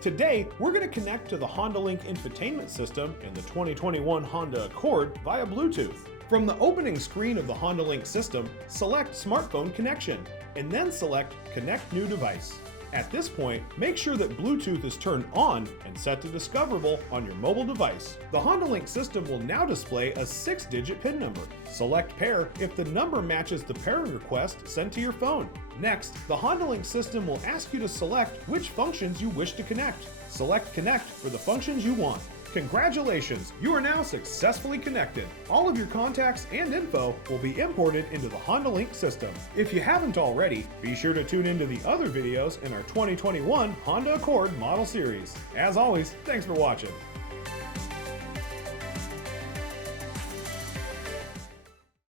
Today, we're going to connect to the Honda Link infotainment system in the 2021 Honda Accord via Bluetooth. From the opening screen of the Honda Link system, select Smartphone Connection, and then select Connect New Device. At this point, make sure that Bluetooth is turned on and set to discoverable on your mobile device. The Honda Link system will now display a 6-digit PIN number. Select Pair if the number matches the pairing request sent to your phone. Next, the Honda Link system will ask you to select which functions you wish to connect. Select Connect for the functions you want. Congratulations, you are now successfully connected. All of your contacts and info will be imported into the Honda Link system. If you haven't already, be sure to tune into the other videos in our 2021 Honda Accord model series. As always, thanks for watching.